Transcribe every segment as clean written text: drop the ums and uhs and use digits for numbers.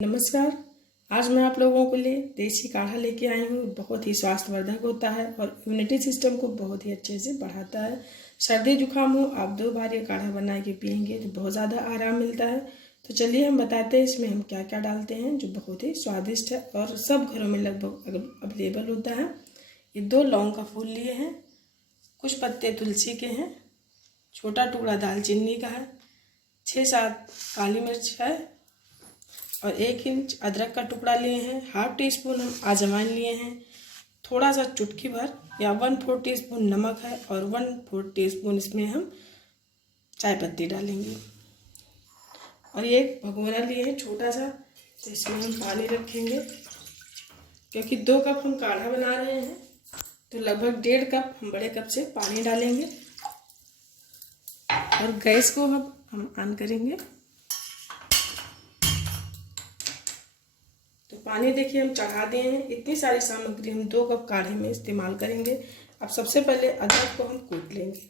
नमस्कार। आज मैं आप लोगों के लिए देसी काढ़ा लेके आई हूँ। बहुत ही स्वास्थ्यवर्धक होता है और इम्यूनिटी सिस्टम को बहुत ही अच्छे से बढ़ाता है। सर्दी जुकाम हो, आप 2 बार ये काढ़ा बना के पियेंगे तो बहुत ज़्यादा आराम मिलता है। तो चलिए हम बताते हैं इसमें हम क्या क्या डालते हैं जो बहुत ही स्वादिष्ट है और सब घरों में लगभग अवेलेबल होता है। ये 2 लौंग का फूल लिए हैं, कुछ पत्ते तुलसी के हैं, छोटा टुकड़ा दालचीनी का है, 6-7 काली मिर्च है और 1 इंच अदरक का टुकड़ा लिए हैं। ½ टीस्पून हम अजवाइन लिए हैं, थोड़ा सा चुटकी भर या 1/4 टीस्पून नमक है और 1/4 टीस्पून इसमें हम चाय पत्ती डालेंगे। और ये एक भगोना लिए हैं छोटा सा, तो इसमें हम पानी रखेंगे। क्योंकि 2 कप हम काढ़ा बना रहे हैं तो लगभग 1.5 कप हम बड़े कप से पानी डालेंगे और गैस को हम ऑन करेंगे। तो पानी देखिए हम चढ़ा दिए हैं। इतनी सारी सामग्री हम 2 कप काढ़े में इस्तेमाल करेंगे। अब सबसे पहले अदरक को हम कूट लेंगे।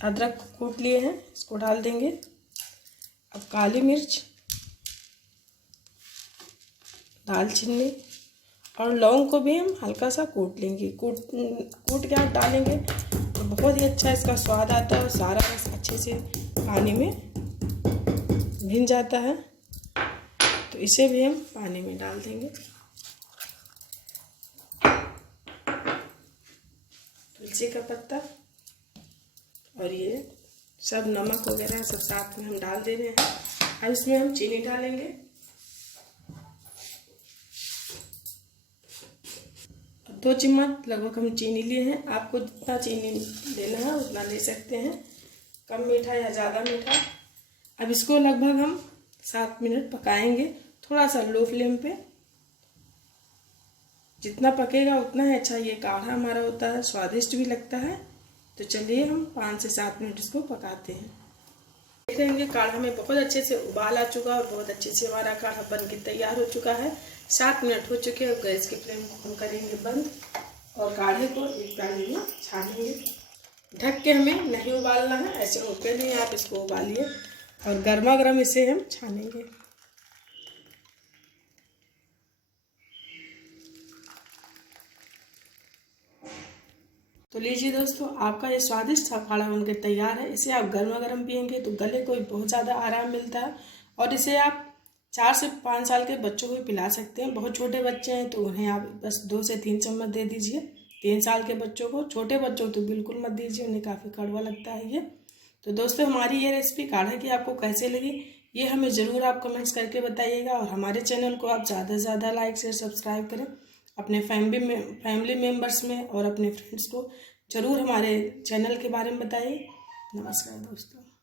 अदरक को कूट लिए हैं, इसको डाल देंगे। अब काली मिर्च, दालचीनी और लौंग को भी हम हल्का सा कूट लेंगे। कूट के आप डालेंगे तो बहुत ही अच्छा इसका स्वाद आता है और सारा रस अच्छे से पानी में भिन जाता है। तो इसे भी हम पानी में डाल देंगे। तुलसी का पत्ता और ये सब नमक वगैरह सब साथ में हम डाल दे रहे हैं। अब इसमें हम चीनी डालेंगे। 2 चम्मच लगभग हम चीनी लिए हैं। आपको जितना चीनी लेना है उतना ले सकते हैं, कम मीठा या ज़्यादा मीठा। अब इसको लगभग हम 7 मिनट पकाएंगे, थोड़ा सा लो फ्लेम पे। जितना पकेगा उतना ही अच्छा ये काढ़ा हमारा होता है, स्वादिष्ट भी लगता है। तो चलिए हम 5 से 7 मिनट इसको पकाते हैं। देख रहे हैं काढ़ा में बहुत अच्छे से उबाल आ चुका और बहुत अच्छे से हमारा काढ़ा बन के तैयार हो चुका है। 7 मिनट हो चुके हैं। अब गैस के फ्लेम को हम करेंगे बंद और काढ़े को एक प्याले में छानेंगे। ढक के हमें नहीं उबालना है, ऐसे ओपन ही आप इसको उबालिए और गर्मा गर्म इसे हम छानेंगे। तो लीजिए दोस्तों, आपका ये स्वादिष्ट काढ़ा बनकर तैयार है। इसे आप गर्मा गर्म पियेंगे तो गले को बहुत ज़्यादा आराम मिलता है और इसे आप 4 से 5 साल के बच्चों को भी पिला सकते हैं। बहुत छोटे बच्चे हैं तो उन्हें आप बस 2 से 3 चम्मच दे दीजिए। 3 साल के बच्चों को, छोटे बच्चों को तो बिल्कुल मत दीजिए, उन्हें काफ़ी कड़वा लगता है ये। तो दोस्तों, हमारी ये रेसिपी काढ़े की आपको कैसे लगी ये हमें ज़रूर आप कमेंट्स करके बताइएगा। और हमारे चैनल को आप ज़्यादा से ज़्यादा लाइक शेयर सब्सक्राइब करें। अपने फैमिली मेम्बर्स में और अपने फ्रेंड्स को ज़रूर हमारे चैनल के बारे में बताइए। नमस्कार दोस्तों।